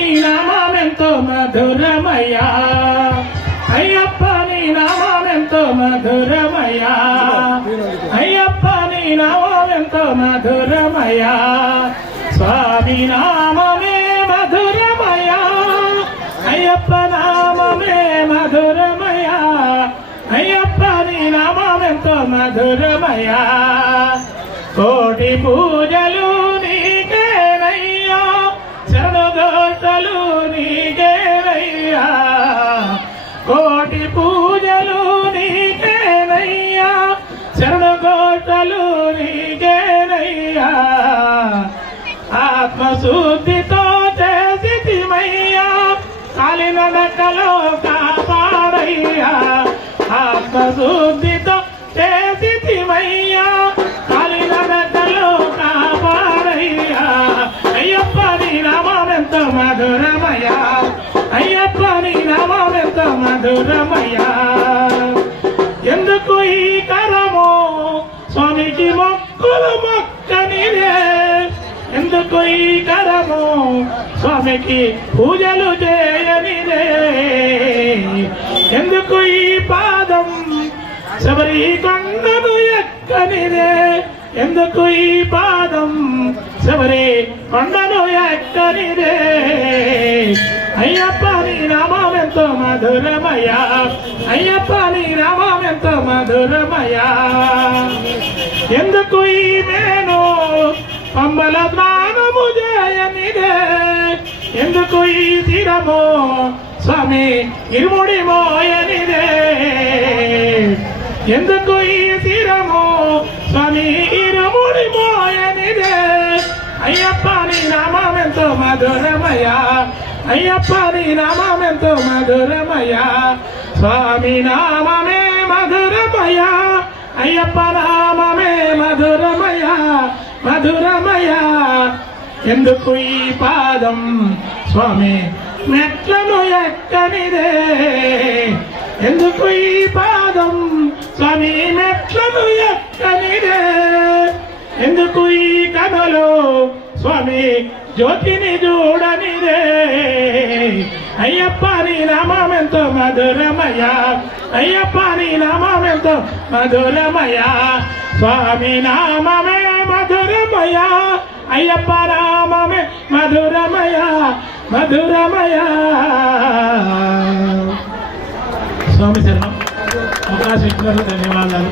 నీ నామమెంతో మధురమయ్యా అయ్యప్ప నీ నామమెంతో మధురమయ్యా అయ్యప్ప నీ నామమెంతో మధురమయ్యా స్వామి నామమే మధురమయ్యా అయ్యప్ప నామమే మధురమయ్యా అయ్యప్ప నీ నామమెంతో మధురమయ్యా కోటి పూజలు నీకేనయ్యా శరణుఘోషలు నీకేనయ్యా కోటి పూజలు నీకేనయ్యా శరణుఘోషలు నీకేనయ్యా ఆత్మశుద్ధితో చేసిమయ్యా కాలినడకలో కాపాడయ్యా ఆత్మశుద్ధితో చేసిమయ్యా కాలినడకలో కాపాడయ్యా అయ్యప్ప నీ నామమెంతో మధురమయ్యా అయ్యప్ప నీ నామమెంతో మధురమయ్యా ఎందుకు ఈ కరము స్వామికి మొక్కులు మొక్కనిదే ఎందుకు ఈ కరము స్వామికి పూజలు చేయనిదే ఎందుకు ఈ పాదం శబరి కొండను ఎక్కనిదే ఎందుకు ఈ పాదం శబరి కొండను ఎక్కనిదే అయ్యప్ప నీ నామమెంతో మధురమయ్యా అయ్యప్ప నీ నామమెంతో మధురమయ్యా ఎందుకు ఈ మేను పంబల స్నానము చేయనిదే ఎందుకు ఈ తీరము స్వామి ఇరుముడి మోయనిదే ఎందుకు ఈ తీరము స్వామి ఇరుముడి మోయనిదే అయ్యప్ప నీ నామమెంతో మధురమయ్యా అయ్యప్ప నీ నామమెంతో మధురమయ్యా స్వామి నామమే మధురమయ్యా అయ్యప్ప నామమే మధురమయ్యా మధురమయ్యా ఎందుకు ఈ పాదం స్వామి మెట్లను ఎక్కనిదే ఎందుకు ఈ పాదం స్వామి మెట్లను ఎక్కనిదే ఎందుకు ఈ కథలో స్వామి జ్యోతిని చూడనిదే అయ్యప్ప నీ నామమెంతో మధురమయ్యా అయ్యప్ప నీ నామమెంతో మధురమయ్యా స్వామి నామమే మధురమయ్యా అయ్యప్ప నామమే మధురమయ్యా మధురమయ్యా స్వామి శరణం అవకాశం ఇచ్చినందుకు ధన్యవాదాలు.